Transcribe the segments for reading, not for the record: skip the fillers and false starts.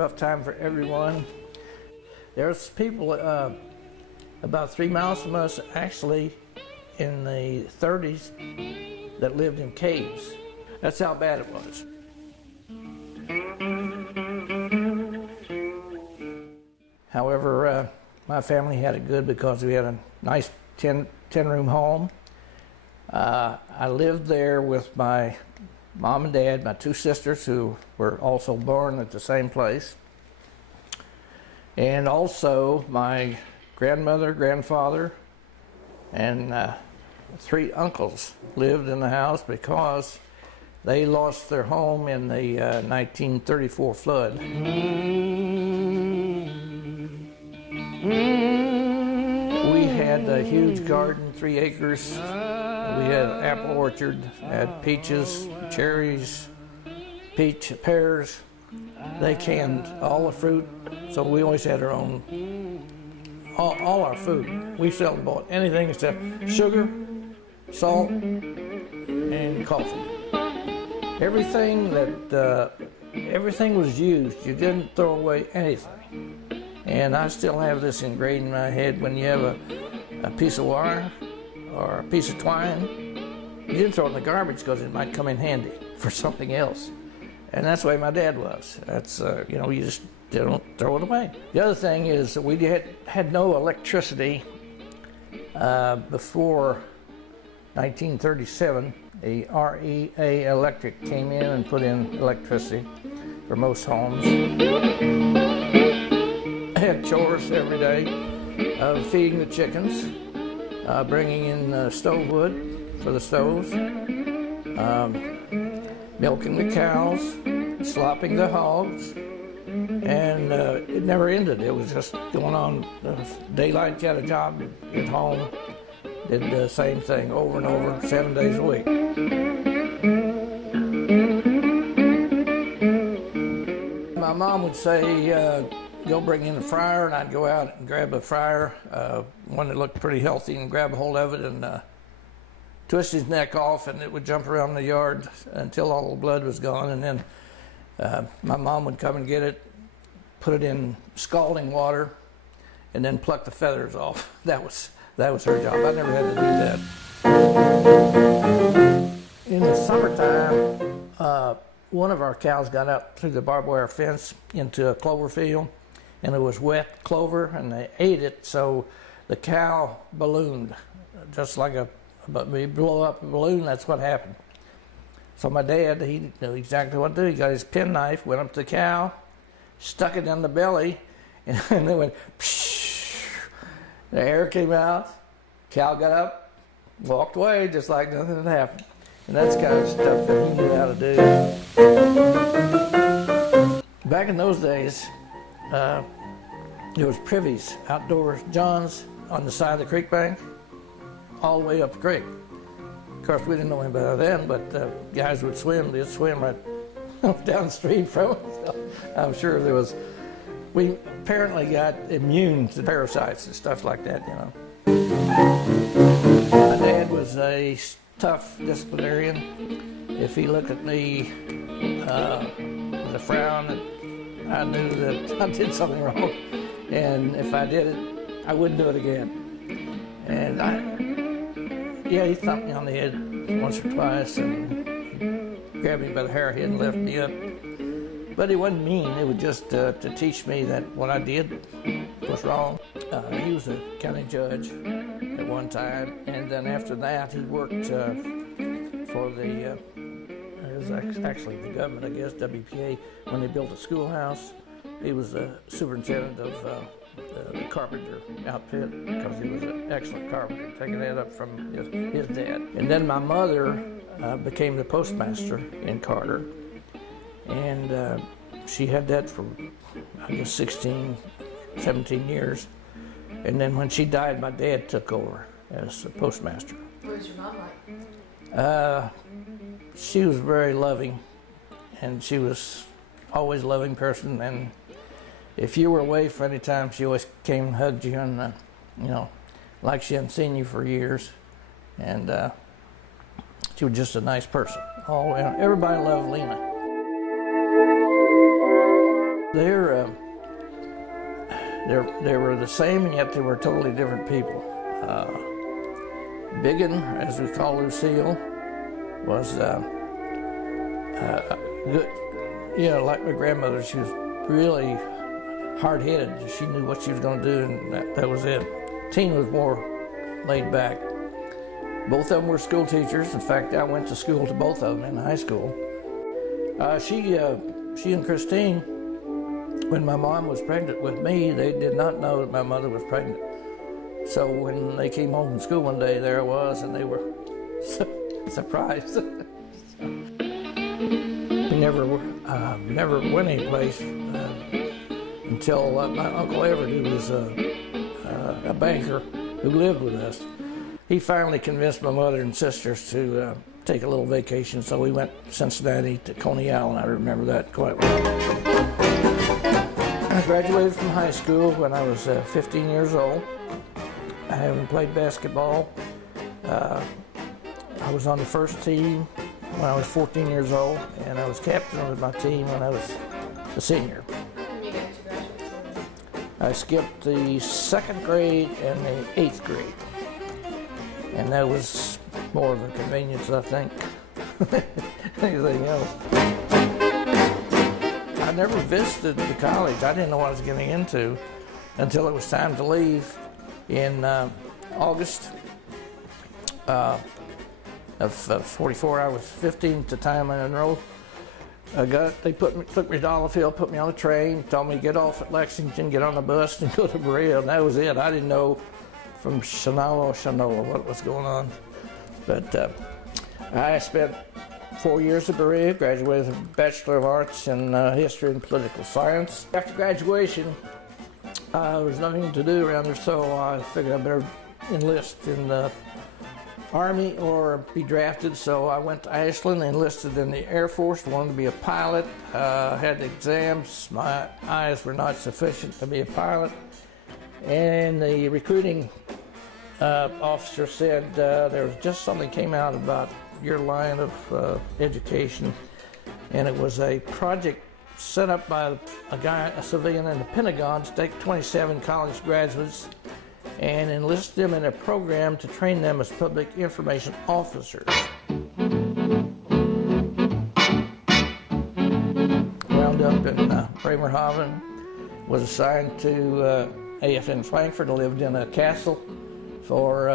rough time for everyone. There's people about 3 miles from us, actually, in the 30s, that lived in caves. That's how bad it was. However, my family had it good because we had a nice 10-room home. I lived there with my mom and dad, my 2 sisters who were also born at the same place, and also my grandmother, grandfather, and 3 uncles lived in the house because they lost their home in the 1934 flood. We had a huge garden, 3 acres. We had an apple orchard, had peaches, cherries, pears. They canned all the fruit, so we always had our own, all our food. We seldom bought anything except sugar, salt, and coffee. Everything was used. You didn't throw away anything. And I still have this ingrained in my head. When you have a piece of wire or a piece of twine, you didn't throw it in the garbage because it might come in handy for something else. And that's the way my dad was. That's, you just don't throw it away. The other thing is that we had no electricity before 1937. The REA Electric came in and put in electricity for most homes. I had chores every day of feeding the chickens, bringing in stove wood for the stoves, milking the cows, slopping the hogs, and it never ended. It was just going on. Daylight, you had a job at home, did the same thing over and over, 7 days a week. My mom would say, go bring in a fryer, and I'd go out and grab a fryer, one that looked pretty healthy, and grab a hold of it and twist his neck off, and it would jump around the yard until all the blood was gone. And then my mom would come and get it, put it in scalding water, and then pluck the feathers off. That was her job. I never had to do that. In the summertime, one of our cows got out through the barbed wire fence into a clover field, and it was wet clover, and they ate it, so the cow ballooned, just like we blow up a balloon. That's what happened. So my dad, he knew exactly what to do. He got his penknife, went up to the cow, stuck it in the belly, and then went psh. The air came out, cow got up, walked away just like nothing had happened. And that's the kind of stuff that he knew how to do. Back in those days, there was privies, outdoor johns on the side of the creek bank, all the way up the creek. Of course, we didn't know any better then, but guys would swim. They'd swim right down the street from us. So I'm sure we apparently got immune to parasites and stuff like that, My dad was a tough disciplinarian. If he looked at me with a frown, I knew that I did something wrong. And if I did it, I wouldn't do it again. And he thumped me on the head once or twice and grabbed me by the hair and lifted me up. But he wasn't mean. It was just to teach me that what I did was wrong. He was a county judge at one time, and then after that he worked for it was actually the government, I guess, WPA, when they built a schoolhouse. He was the superintendent of the carpenter outfit because he was an excellent carpenter, taking that up from his dad. And then my mother became the postmaster in Carter, and she had that for, I guess, 16, 17 years. And then when she died, my dad took over as the postmaster. What was your mom like? She was very loving, and she was always a loving person. And if you were away for any time, she always came and hugged you, and like she hadn't seen you for years. And she was just a nice person. Everybody loved Lena. They're, they were the same, and yet they were totally different people. Biggin, as we call Lucille, was good. You know, like my grandmother, she was really hard-headed. She knew what she was going to do, and that was it. Tina was more laid back. Both of them were school teachers. In fact, I went to school to both of them in high school. She and Christine, when my mom was pregnant with me, they did not know that my mother was pregnant. So when they came home from school one day, there I was, and they were surprised. We never went anyplace until my Uncle Everett, who was a banker who lived with us. He finally convinced my mother and sisters to take a little vacation, so we went to Cincinnati to Coney Island. I remember that quite well. I graduated from high school when I was 15 years old. I haven't played basketball. I was on the first team when I was 14 years old, and I was captain of my team when I was a senior. And you get to graduate school? I skipped the 2nd grade and the 8th grade. And that was more of a convenience, I think, anything else. I never visited the college. I didn't know what I was getting into until it was time to leave in August of 44. I was 15 at the time I enrolled. They took me to Dollarfield, put me on a train, told me to get off at Lexington, get on the bus, and go to Berea, and that was it. I didn't know from Shanola what was going on. But I spent 4 years at Berea, graduated with a Bachelor of Arts in History and Political Science. After graduation, there was nothing to do around there, so I figured I better enlist in the Army or be drafted. So I went to Ashland, enlisted in the Air Force, wanted to be a pilot, had the exams. My eyes were not sufficient to be a pilot. And the recruiting officer said there was just something came out about your line of education, and it was a project set up by a civilian in the Pentagon to take 27 college graduates and enlist them in a program to train them as public information officers. Wound up in Bremerhaven, was assigned to AFN Frankfurt, and lived in a castle for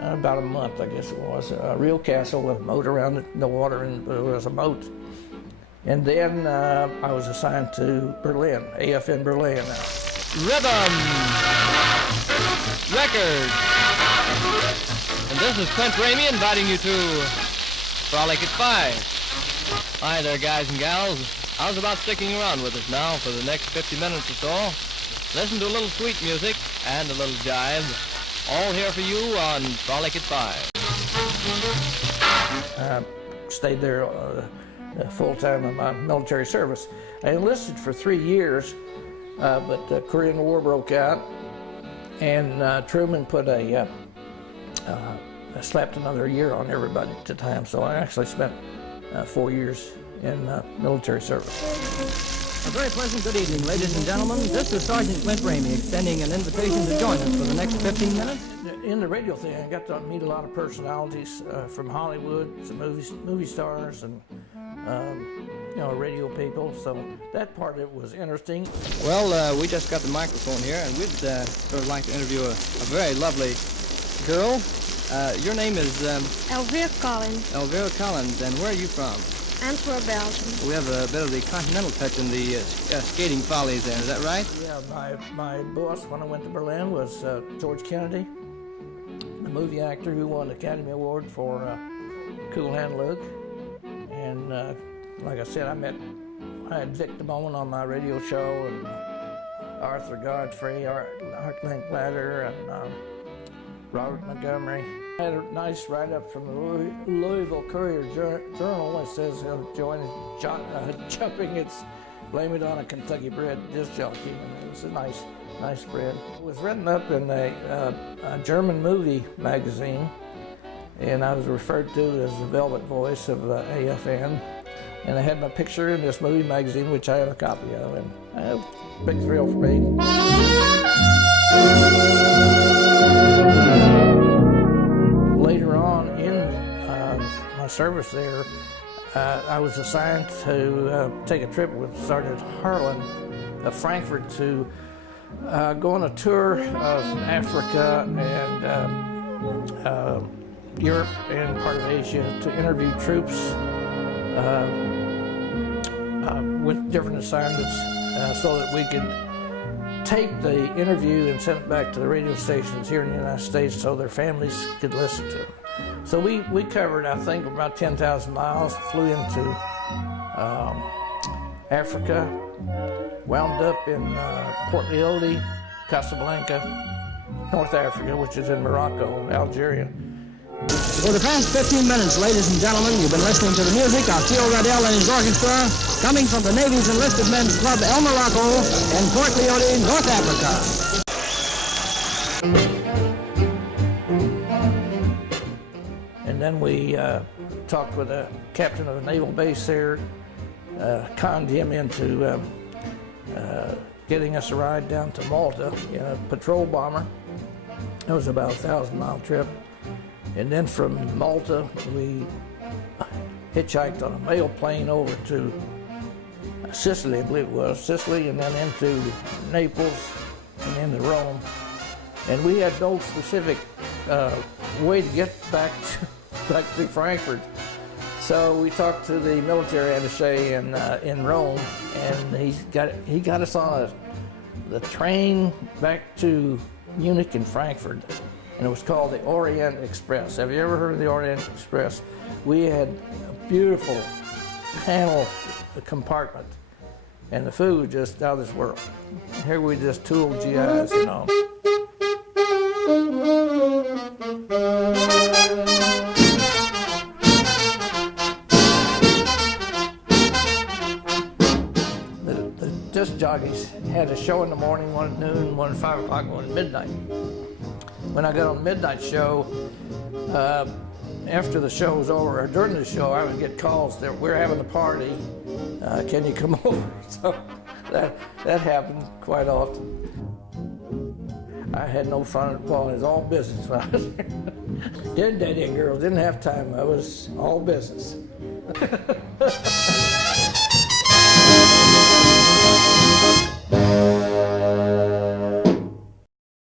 about a month, I guess it was. A real castle with a moat around the water, and there was a moat. And then I was assigned to Berlin, AFN Berlin. Rhythm Record. And this is Clint Ramey inviting you to Frolic at 5. Hi there, guys and gals. How's about sticking around with us now for the next 50 minutes or so? Listen to a little sweet music and a little jive. All here for you on Frolic at 5. I stayed there full-time in my military service. I enlisted for 3 years, but the Korean War broke out, and Truman put slapped another year on everybody at the time, so I actually spent 4 years in military service. A very pleasant good evening, ladies and gentlemen. This is Sergeant Clint Ramey extending an invitation to join us for the next 15 minutes. In the radio thing, I got to meet a lot of personalities from Hollywood, some movie stars, and radio people. So that part of it was interesting. Well, we just got the microphone here, and we'd sort of like to interview a very lovely girl. Your name is Elvira Collins, Elvira Collins, and where are you from? Antwerp, Belgium. We have a bit of the continental touch in the skating follies there, is that right? Yeah, my boss when I went to Berlin was George Kennedy, the movie actor who won the Academy Award for Cool Hand Luke. And like I said, I had Vic Damone on my radio show, and Arthur Godfrey, Art Linkletter, and Robert Montgomery. I had a nice write-up from the Louisville Courier-Journal that says jumping, blame it on a Kentucky bred disc jockey. And it's a nice spread. It was written up in a German movie magazine, and I was referred to as the velvet voice of AFN. And I had my picture in this movie magazine, which I have a copy of, and a big thrill for me. Later on in my service there, I was assigned to take a trip with Sergeant Harlan of Frankfurt to go on a tour of Africa and Europe and part of Asia to interview troops with different assignments so that we could tape the interview and send it back to the radio stations here in the United States so their families could listen to it. So we covered, I think, about 10,000 miles, flew into Africa, wound up in Port Leone, Casablanca, North Africa, which is in Morocco, Algeria. For the past 15 minutes, ladies and gentlemen, you've been listening to the music of Theo Radel and his orchestra, coming from the Navy's Enlisted Men's Club El Morocco in Port Leone, North Africa. And then we talked with the captain of the naval base there, conned him into getting us a ride down to Malta in a patrol bomber. It was about a 1,000-mile trip. And then from Malta, we hitchhiked on a mail plane over to Sicily, I believe it was, Sicily, and then into Naples and into Rome. And we had no specific way to get back to Frankfurt. So we talked to the military attaché in Rome, and he got us on the train back to Munich and Frankfurt, and it was called the Orient Express. Have you ever heard of the Orient Express? We had a beautiful panel compartment, and the food was just out of this world. Here we just tooled GIs, you know. The disc jockeys had a show in the morning, one at noon, one at 5 o'clock, one at midnight. When I got on the midnight show, after the show was over, or during the show, I would get calls that we're having a party, can you come over? So that happened quite often. I had no fun at all. It was all business when I was there. Didn't date any girls, didn't have time. I was all business.